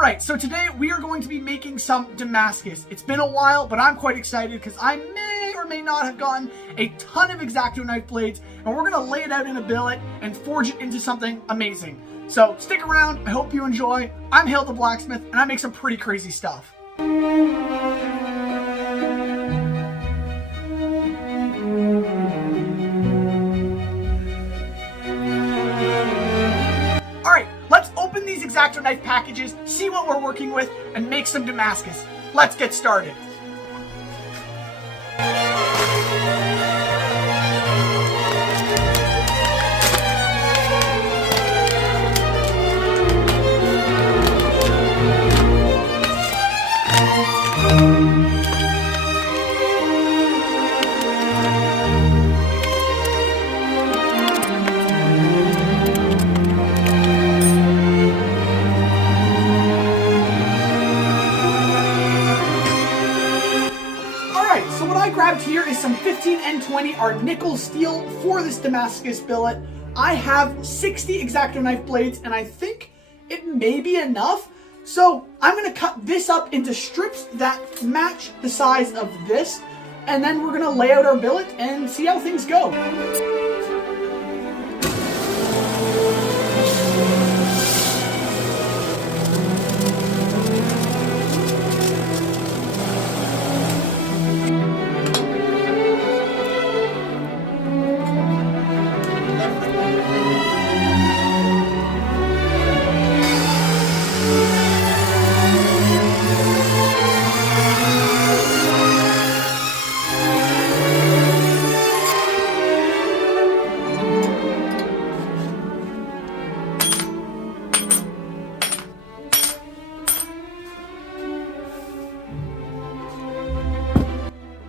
Alright, so today we are going to be making some Damascus. It's been a while, but I'm quite excited because I may or may not have gotten a ton of X-Acto knife blades, and we're going to lay it out in a billet and forge it into something amazing. So stick around, I hope you enjoy. I'm HALE the Blacksmith, and I make some pretty crazy stuff. Alright, let's open these X-Acto knife packages, see what we're working with, and make some Damascus. Let's get started. So what I grabbed here is some 15N20, our nickel steel for this Damascus billet. I have 60 X-Acto knife blades, and I think it may be enough. So I'm going to cut this up into strips that match the size of this, and then we're going to lay out our billet and see how things go.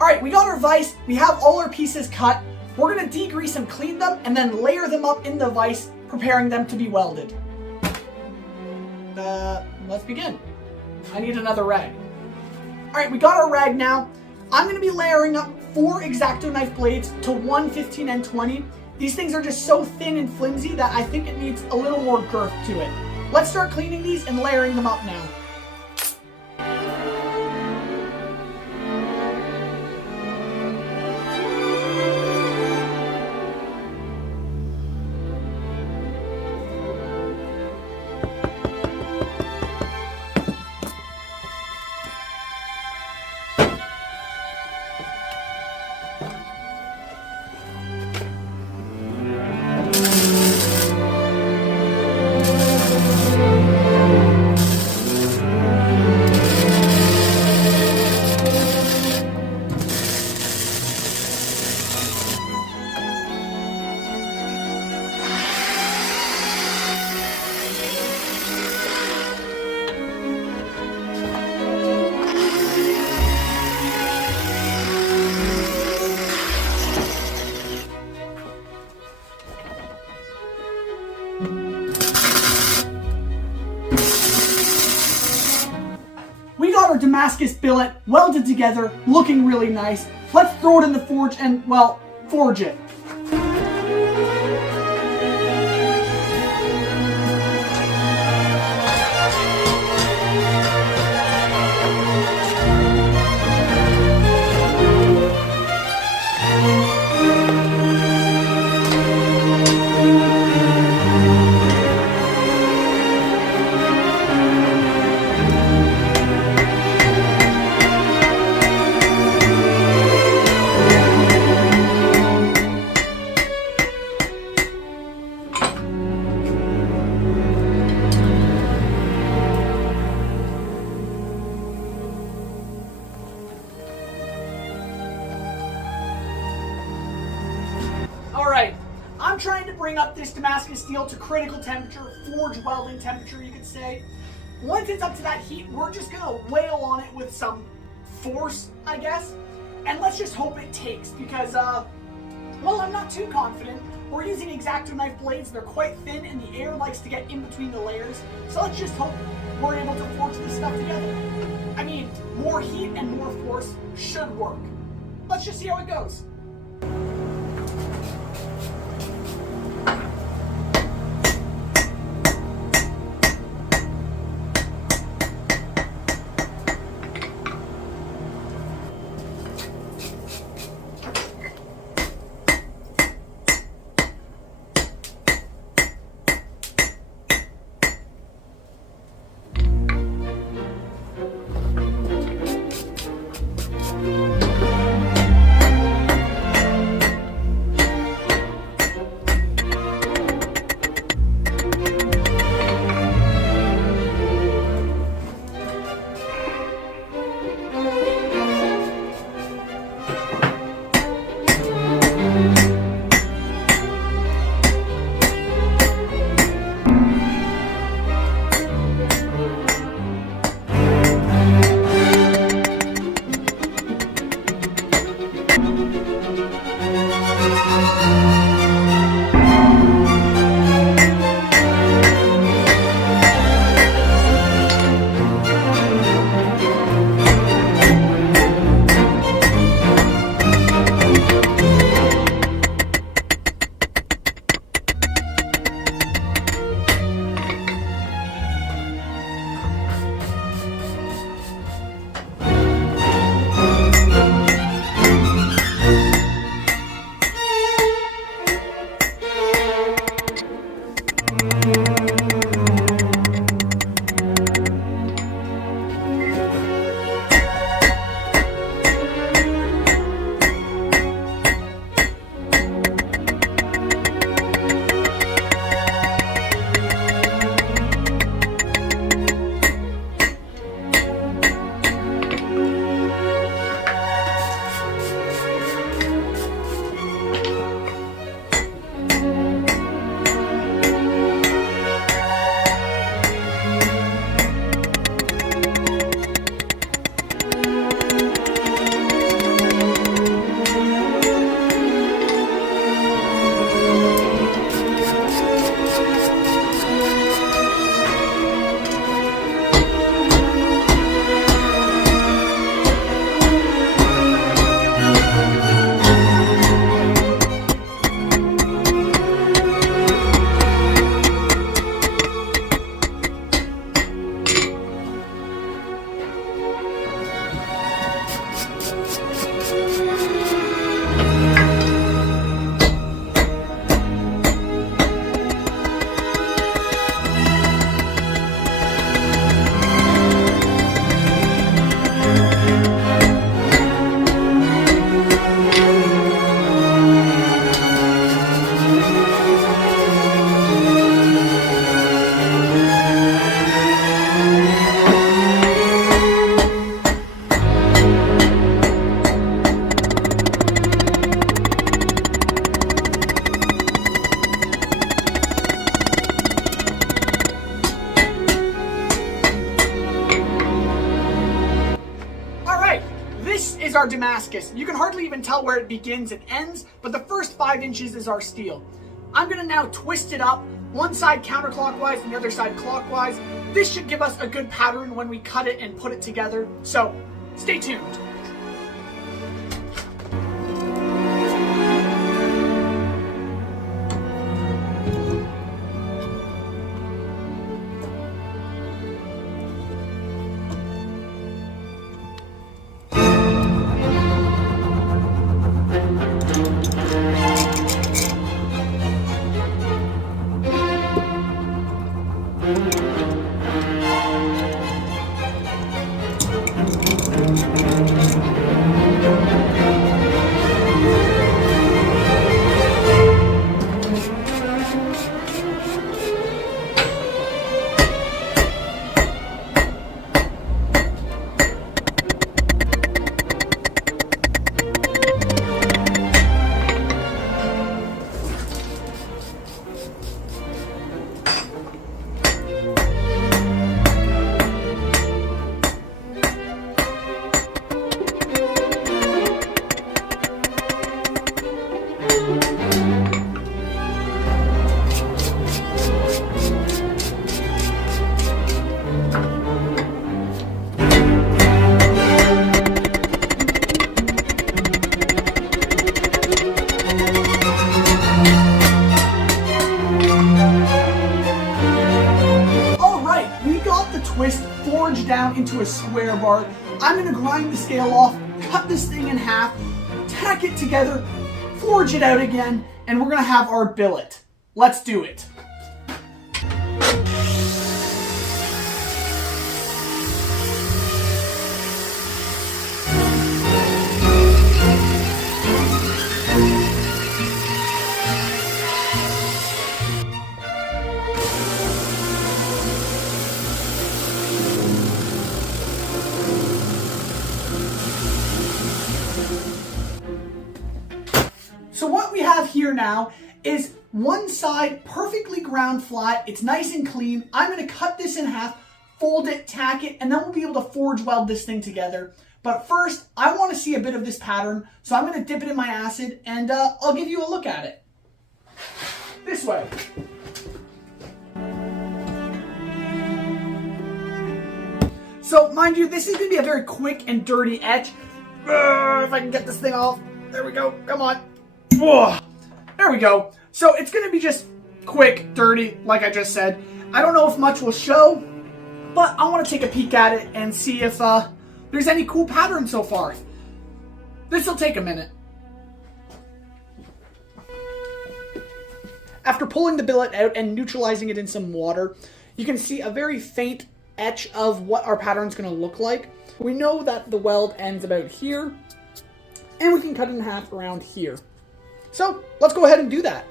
Alright, we got our vise, we have all our pieces cut. We're going to degrease and clean them and then layer them up in the vise, preparing them to be welded. Let's begin. I need another rag. Alright, we got our rag now. I'm going to be layering up 4 X-Acto knife blades to one 15N20. These things are just so thin and flimsy that I think it needs a little more girth to it. Let's start cleaning these and layering them up now. We got our Damascus billet welded together, looking really nice. Let's throw it in the forge and, well, forge it. Alright, I'm trying to bring up this Damascus steel to critical temperature, forge welding temperature you could say. Once it's up to that heat, we're just going to wail on it with some force, I guess. And let's just hope it takes because, well, I'm not too confident. We're using X-Acto knife blades, they're quite thin and the air likes to get in between the layers. So let's just hope we're able to forge this stuff together. I mean, more heat and more force should work. Let's just see how it goes. is our Damascus. You can hardly even tell where it begins and ends, but the first 5 inches is our steel. I'm gonna now twist it up, one side counterclockwise and the other side clockwise. This should give us a good pattern when we cut it and put it together, so stay tuned. Twist forged down into a square bar. I'm gonna grind the scale off, cut this thing in half, tack it together, forge it out again, and we're gonna have our billet. Let's do it. So what we have here now is one side perfectly ground flat. It's nice and clean. I'm going to cut this in half, fold it, tack it, and then we'll be able to forge weld this thing together. But first, I want to see a bit of this pattern, so I'm going to dip it in my acid, and I'll give you a look at it. This way. So, mind you, this is going to be a very quick and dirty etch. If I can get this thing off. There we go. Come on. There we go. So it's going to be just quick, dirty, like I just said. I don't know if much will show, but I want to take a peek at it and see if there's any cool pattern so far. This will take a minute. After pulling the billet out and neutralizing it in some water, you can see a very faint etch of what our pattern is going to look like. We know that the weld ends about here, and we can cut it in half around here. So let's go ahead and do that.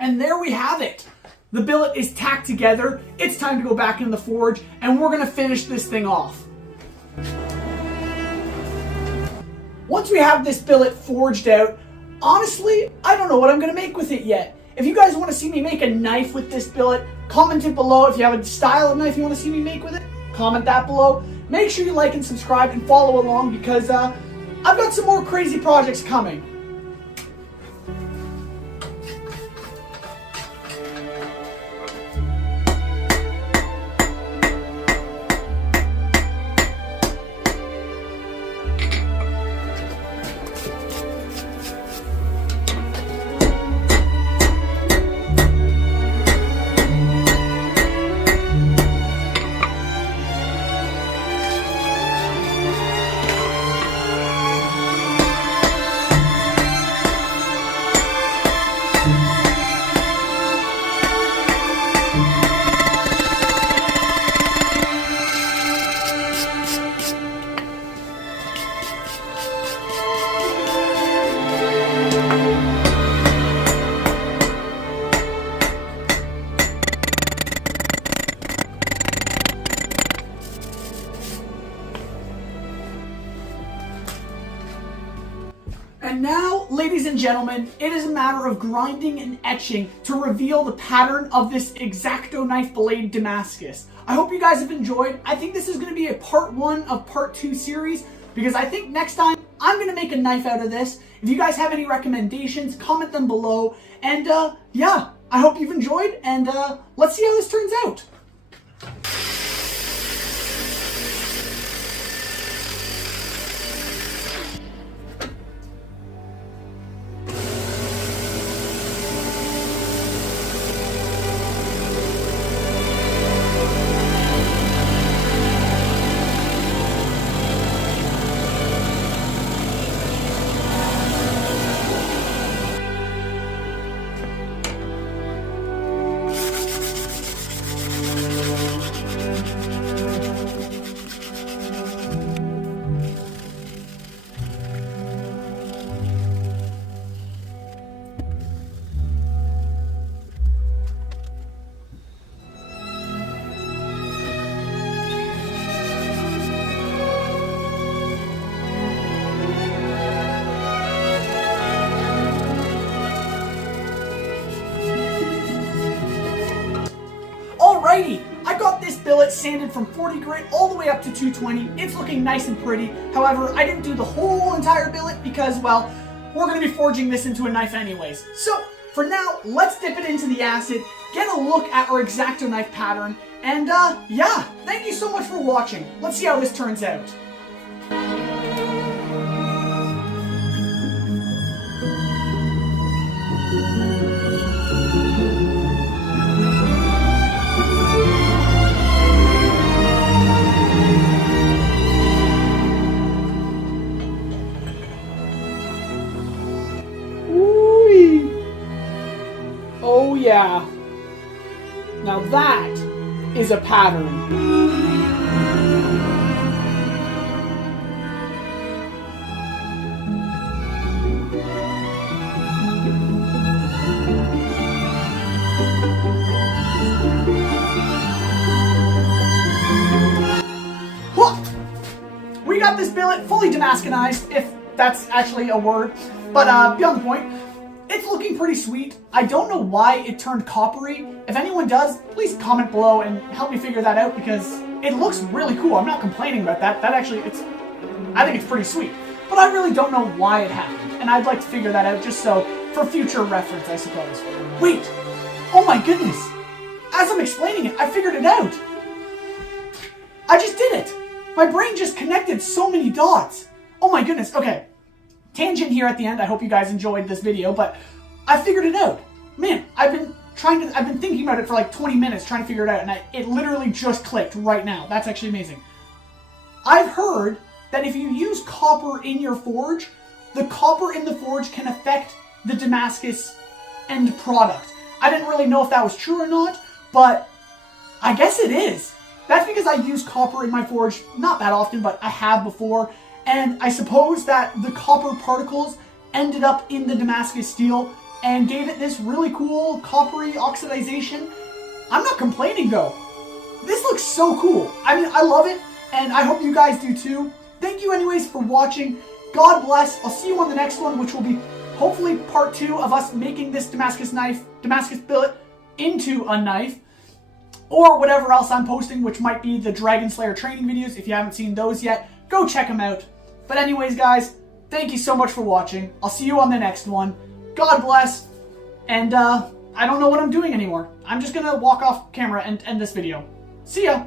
And there we have it. The billet is tacked together. It's time to go back in the forge, and we're going to finish this thing off. Once we have this billet forged out, honestly, I don't know what I'm going to make with it yet. If you guys want to see me make a knife with this billet, comment it below. If you have a style of knife you want to see me make with it, comment that below. Make sure you like and subscribe and follow along because I've got some more crazy projects coming. and gentlemen, it is a matter of grinding and etching to reveal the pattern of this X-Acto knife blade Damascus. I hope you guys have enjoyed. I think this is going to be a part 1 of part 2 series, because I think next time I'm going to make a knife out of this. If you guys have any recommendations, comment them below. And yeah, I hope you've enjoyed, and let's see how this turns out. Alrighty, I got this billet sanded from 40 grit all the way up to 220. It's looking nice and pretty. However, I didn't do the whole entire billet because, well, we're going to be forging this into a knife anyways. So, for now, let's dip it into the acid, get a look at our X-Acto knife pattern, and yeah, thank you so much for watching. Let's see how this turns out. Oh yeah. Now that is a pattern. We got this billet fully Damascanized, if that's actually a word, but beyond the point. It's looking pretty sweet. I don't know why it turned coppery. If anyone does, please comment below and help me figure that out, because it looks really cool. I'm not complaining about that. That actually, I think it's pretty sweet. But I really don't know why it happened, and I'd like to figure that out just so, for future reference, I suppose. Wait! Oh my goodness! As I'm explaining it, I figured it out! I just did it! My brain just connected so many dots! Oh my goodness, okay. Tangent here at the end. I hope you guys enjoyed this video, but I figured it out. Man, I've been thinking about it for like 20 minutes trying to figure it out, and it literally just clicked right now. That's actually amazing. I've heard that if you use copper in your forge, the copper in the forge can affect the Damascus end product. I didn't really know if that was true or not, but I guess it is. That's because I use copper in my forge, not that often, but I have before. And I suppose that the copper particles ended up in the Damascus steel and gave it this really cool coppery oxidization. I'm not complaining though. This looks so cool. I mean, I love it, and I hope you guys do too. Thank you anyways for watching. God bless. I'll see you on the next one, which will be hopefully part 2 of us making this Damascus billet into a knife. Or whatever else I'm posting, which might be the Dragon Slayer training videos. If you haven't seen those yet, go check them out. But anyways, guys, thank you so much for watching. I'll see you on the next one. God bless. And I don't know what I'm doing anymore. I'm just going to walk off camera and end this video. See ya.